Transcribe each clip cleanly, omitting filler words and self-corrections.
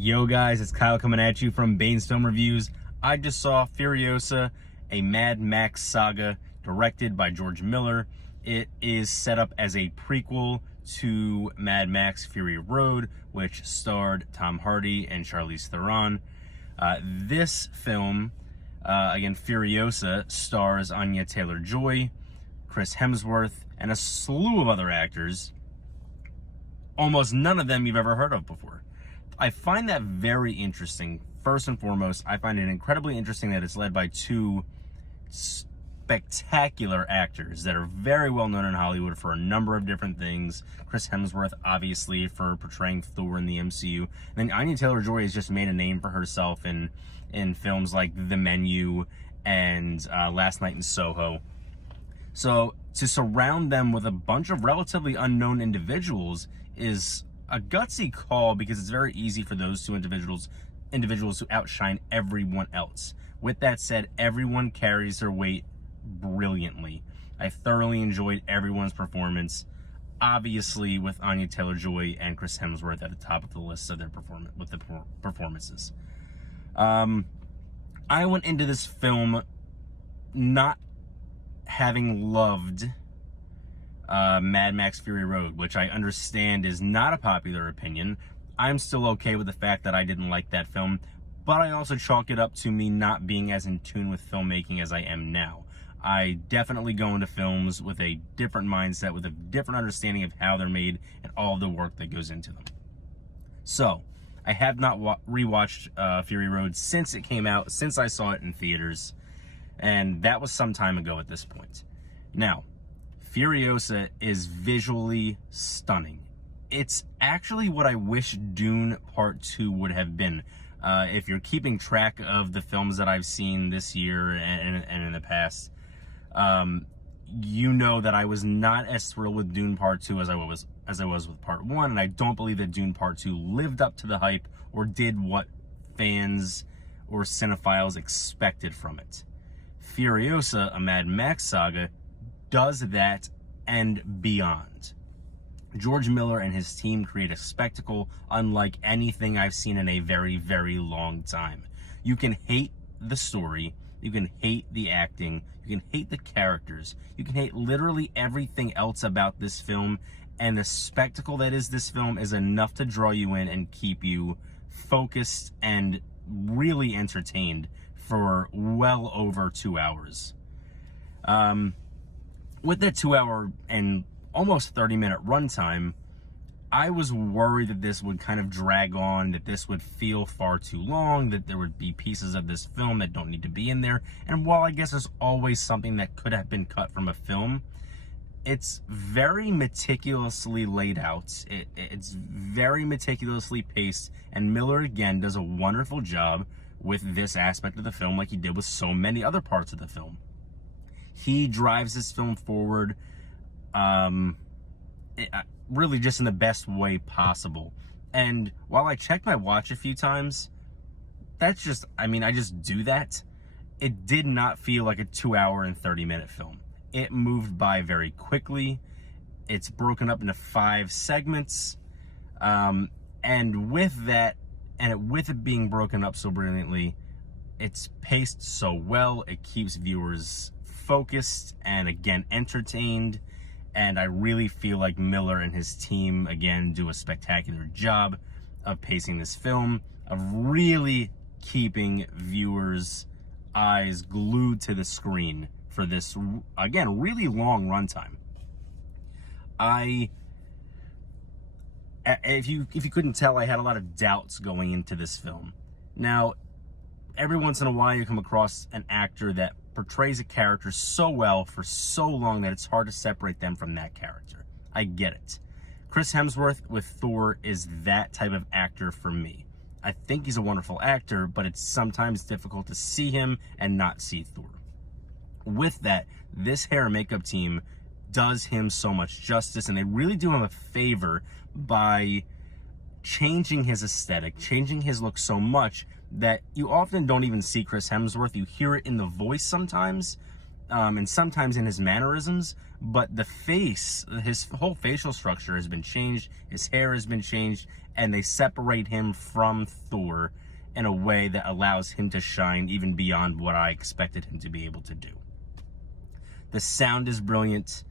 Yo guys, it's Kyle coming at you from Bane's Film Reviews. I just saw Furiosa, a Mad Max saga directed by George Miller. It is set up as a prequel to Mad Max Fury Road, which starred Tom Hardy and Charlize Theron. This film, again, Furiosa, stars Anya Taylor-Joy, Chris Hemsworth, and a slew of other actors. Almost none of them you've ever heard of before. I find that very interesting. First and foremost, I find it incredibly interesting that it's led by two spectacular actors that are very well known in Hollywood for a number of different things. Chris Hemsworth, obviously, for portraying Thor in the MCU. And then Anya Taylor-Joy has just made a name for herself in films like The Menu and Last Night in Soho. So to surround them with a bunch of relatively unknown individuals is a gutsy call, because it's very easy for those two individuals to outshine everyone else. With that said, everyone carries their weight brilliantly. I thoroughly enjoyed everyone's performance, obviously with Anya Taylor-Joy and Chris Hemsworth at the top of the list of their performances. I went into this film not having loved Mad Max Fury Road, which I understand is not a popular opinion. I'm still okay with the fact that I didn't like that film, but I also chalk it up to me not being as in tune with filmmaking as I am now. I definitely go into films with a different mindset, with a different understanding of how they're made and all the work that goes into them. So, I have not rewatched Fury Road since it came out, since I saw it in theaters, and that was some time ago at this point. Now, Furiosa is visually stunning. It's actually what I wish Dune Part 2 would have been. If you're keeping track of the films that I've seen this year and in the past, you know that I was not as thrilled with Dune Part 2 as I was with Part 1, and I don't believe that Dune Part 2 lived up to the hype or did what fans or cinephiles expected from it. Furiosa, a Mad Max saga, does that and beyond. George Miller and his team create a spectacle unlike anything I've seen in a very, very long time. You can hate the story, you can hate the acting, you can hate the characters, you can hate literally everything else about this film, and the spectacle that is this film is enough to draw you in and keep you focused and really entertained for well over 2 hours. With that 2 hour and almost 30-minute runtime, I was worried that this would kind of drag on, that this would feel far too long, that there would be pieces of this film that don't need to be in there. And while I guess there's always something that could have been cut from a film, it's very meticulously laid out. It's very meticulously paced, and Miller again does a wonderful job with this aspect of the film, like he did with so many other parts of the film. He drives this film forward really just in the best way possible. And while I checked my watch a few times, that's just, I just do that. It did not feel like a 2 hour and 30-minute film. It moved by very quickly. It's broken up into 5 segments. And with that, with it being broken up so brilliantly, it's paced so well. It keeps viewers focused and again entertained, and I really feel like Miller and his team again do a spectacular job of pacing this film, of really keeping viewers' eyes glued to the screen for this again really long runtime. If you couldn't tell, I had a lot of doubts going into this film. Now, every once in a while you come across an actor that portrays a character so well for so long that it's hard to separate them from that character. I get it. Chris Hemsworth with Thor is that type of actor for me. I think he's a wonderful actor, but it's sometimes difficult to see him and not see Thor. With that, this hair and makeup team does him so much justice, and they really do him a favor by changing his aesthetic, changing his look so much that you often don't even see Chris Hemsworth. You hear it in the voice sometimes, and sometimes in his mannerisms, but the face, his whole facial structure has been changed, his hair has been changed, and they separate him from Thor in a way that allows him to shine even beyond what I expected him to be able to do. The sound is brilliant.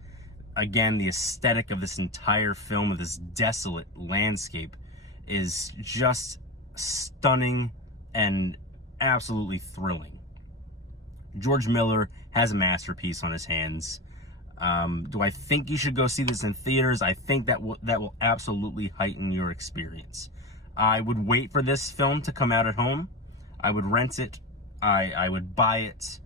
Again, the aesthetic of this entire film, of this desolate landscape, is just stunning and absolutely thrilling. George Miller has a masterpiece on his hands. Do I think you should go see this in theaters? I think that will absolutely heighten your experience. I would wait for this film to come out at home. I would rent it. I would buy it.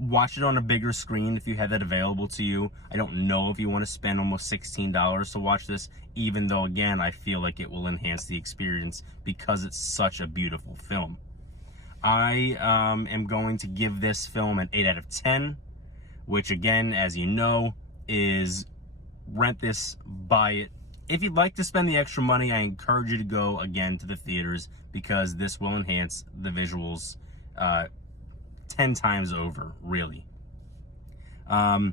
Watch it on a bigger screen if you have that available to you. I don't know if you want to spend almost $16 to watch this, even though, again, I feel like it will enhance the experience because it's such a beautiful film. I am going to give this film an 8 out of 10, which, again, as you know, is rent this, buy it. If you'd like to spend the extra money, I encourage you to go, again, to the theaters, because this will enhance the visuals 10 times over, really. I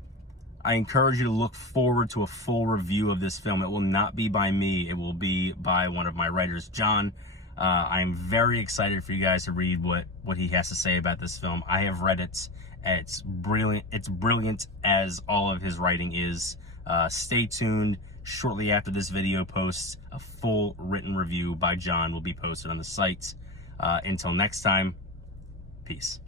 encourage you to look forward to a full review of this film. It will not be by me. It will be by one of my writers, John. I'm very excited for you guys to read what he has to say about this film. I have read it. It's brilliant. It's brilliant as all of his writing is. Stay tuned. Shortly after this video posts, a full written review by John will be posted on the site. Until next time, peace.